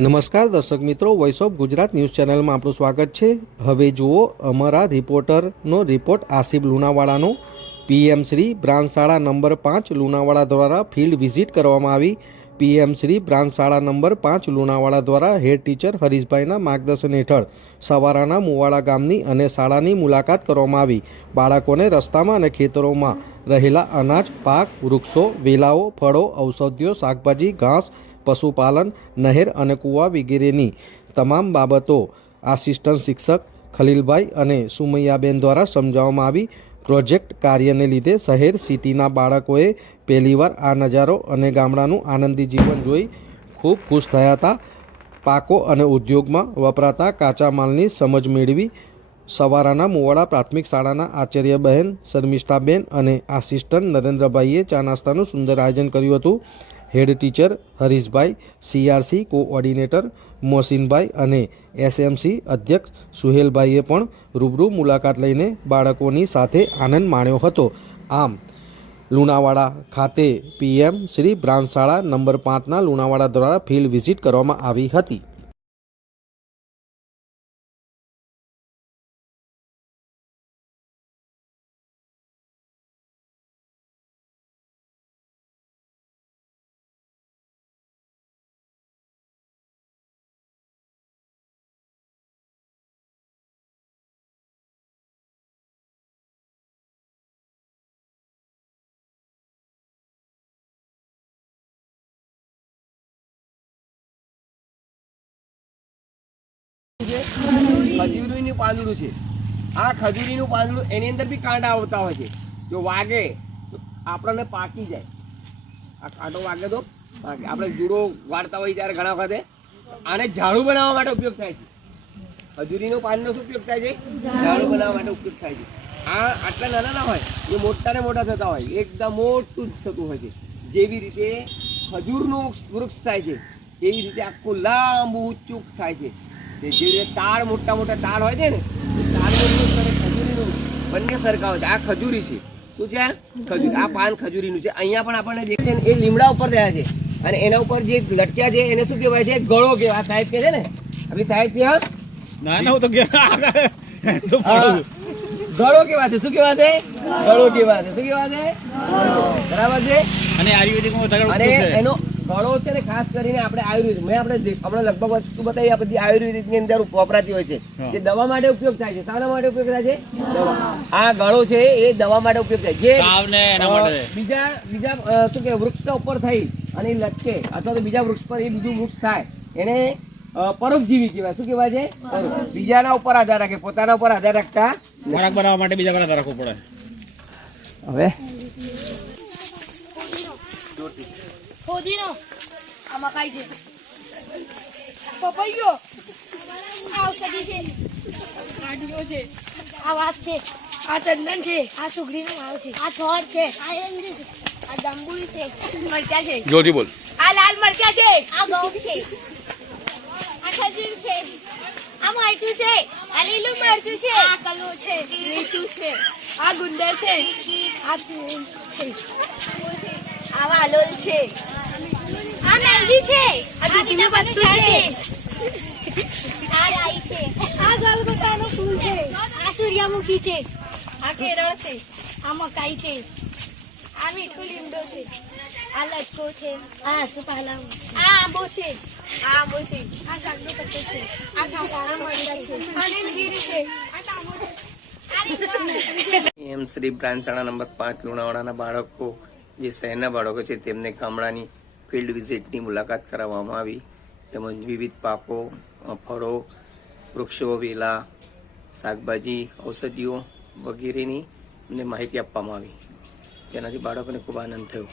નમસ્કાર દર્શક મિત્રો વોઇસ ઓફ ગુજરાત ન્યૂઝ ચેનલમાં આપણું સ્વાગત છે. હવે જુઓ અમારા રિપોર્ટરનો રિપોર્ટ આસિફ લુણાવાડાનો પીએમ શ્રી બ્રાન્ચ શાળા નંબર પાંચ લુણાવાડા દ્વારા ફિલ્ડ વિઝિટ કરવામાં આવી. પીએમ શ્રી બ્રાન્ચ શાળા નંબર પાંચ લુણાવાડા દ્વારા હેડ ટીચર હરીશભાઈના માર્ગદર્શન હેઠળ સવારાના મુવાડા ગામની અને શાળાની મુલાકાત કરવામાં આવી. બાળકોને રસ્તામાં અને ખેતરોમાં રહેલા અનાજ, પાક, વૃક્ષો, વેલાઓ, ફળો, ઔષધિઓ, શાકભાજી, ઘાસ પશુપાલન, નહેર અને કૂવા વગેરેની તમામ બાબતો આસિસ્ટન્ટ શિક્ષક ખલીલભાઈ અને સુમૈયાબેન દ્વારા સમજાવવામાં આવી. પ્રોજેક્ટ કાર્યને લીધે શહેર સિટીના બાળકોએ પહેલીવાર આ નજારો અને ગામડાનું આનંદી જીવન જોઈ ખૂબ ખુશ થયા હતા. પાકો અને ઉદ્યોગમાં વપરાતા કાચા માલની સમજ મેળવી સવારાના મુવાડા પ્રાથમિક શાળાના આચાર્યબહેન શર્મિષ્ઠાબેન અને આસિસ્ટન્ટ નરેન્દ્રભાઈએ ચા નાસ્તાનું સુંદર આયોજન કર્યું હતું. Head teacher Harishbhai, CRC coordinator Mohsinbhai અને એસએમસી અધ્યક્ષ સુહેલભાઈએ પણ રૂબરૂ મુલાકાત લઈને બાળકોની સાથે આનંદ માણ્યો હતો. આમ, લુણાવાડા ખાતે પીએમ શ્રી બ્રાન્ચ શાળા નંબર પાંચના લુણાવાડા દ્વારા ફિલ્ડ વિઝિટ કરવામાં આવી હતી. ખજૂરીનું પાંદડું છે. આ ખજૂરીનું પાંદડું એની અંદર બી કાંટા આવતા હોય છે. જો વાગે, તો આપણને પાકી જાય. આ કાંટો વાગે તો પાકે. આપણે જુડો વાળતા હોય ત્યારે ઘણા વખતે આને ઝાડુ બનાવવા માટે ઉપયોગ થાય છે. ખજૂરીનું પાંદડું શું ઉપયોગ થાય છે? ઝાડુ બનાવવા માટે ઉપયોગ થાય છે. આ આટલા નાના ના હોય, એ મોટા ને મોટા થતા હોય એકદમ મોટું થતું હોય છે. જેવી રીતે ખજૂરનું વૃક્ષ થાય છે, એવી રીતે આખું લાંબુ ઊંચું થાય છે. તે જે રીતે તાળ મોટા મોટા તાળ હોય છે ને તાળનું ખજૂરીનું બંને સરખા હોય છે. આ ખજૂરી છે. શું છે ખજૂરી. આ પાન ખજૂરીનું છે. અહીંયા પણ આપણને જે છે એ લીમડા ઉપર રહ્યા છે. અને એના ઉપર જે લટક્યા છે એને શું કહેવાય છે? ગળો કહેવાય. સાહેબ કહે છે ને હવે સાહેબ કે ના ના હું તો ગળો કેવા છે. શું કેવા છે? ગળો કેવા છે. શું કેવા છે? બરાબર છે? અને આયુર્વેદિક અને એનો ગળો છે ને ખાસ કરીને આપણે આયુર્વેદ મેં આપણે હમણાં લગભગ વસ્તુ બતાવી આ બધી આયુર્વેદિકની અંદર વપરાતી હોય છે. જે દવા માટે ઉપયોગ થાય છે. શાના માટે ઉપયોગ થાય છે? દવા. આ ગળો છે એ દવા માટે ઉપયોગ થાય જે. બીજા બીજા શું કે વૃક્ષ ઉપર થઈ અને એ લટકે અથવા તો બીજા વૃક્ષ પર એ બીજું વૃક્ષ થાય. એને પરોપજીવી કહેવાય. શું કહેવાય છે? બીજાના ઉપર આધાર રાખે પોતાના ઉપર આધાર રાખતા ખોરાક બનાવવા માટે બીજા આધાર રાખવું પડે. હવે? ફોદીનો આ મકાઈ છે પપૈયો આ ઔષધી છે છે આ વાસ છે આ ચંદન છે આ સુગરીનો માવ છે આ થોર છે આ એંડી છે આ જાંબુડી છે મરચા છે જોજી બોલ આ લાલ મરચા છે આ ઘઉં છે આ ખજૂર છે આ મરચું છે આ લીલું મરચું છે આ કલો છે મીઠું છે આ ગુંદર છે આ છે આ વાલોલ છે આ મહેંદી છે આ બીજું પત્તું છે આ રાઈ છે આ ગલગોટાનું ફૂલ છે આ સૂર્યમુખી છે આ કેરળ છે આ મકાઈ છે આ મીઠું લીમડો છે આ લટકો છે આ આસુપાલા આ આંબો છે આ આંબો છે આ સાગનો પત્તો છે આ ખાટારા મરચા છે આ નીલગીરી છે આ ટામો છે એમ શ્રી બ્રાન્ચ શાળા નંબર પાંચ લુણાવાડાના બાળકો જે શહેરના બાળકો છે, તેમને ગામડાની ફિલ્ડ વિઝિટની મુલાકાત કરાવવામાં આવી. તેમજ વિવિધ પાકો, ફળો, વૃક્ષો, વેલા, શાકભાજી, ઔષધિઓ વગેરેની માહિતી આપવામાં આવી. તેનાથી બાળકોને ખૂબ આનંદ થયો.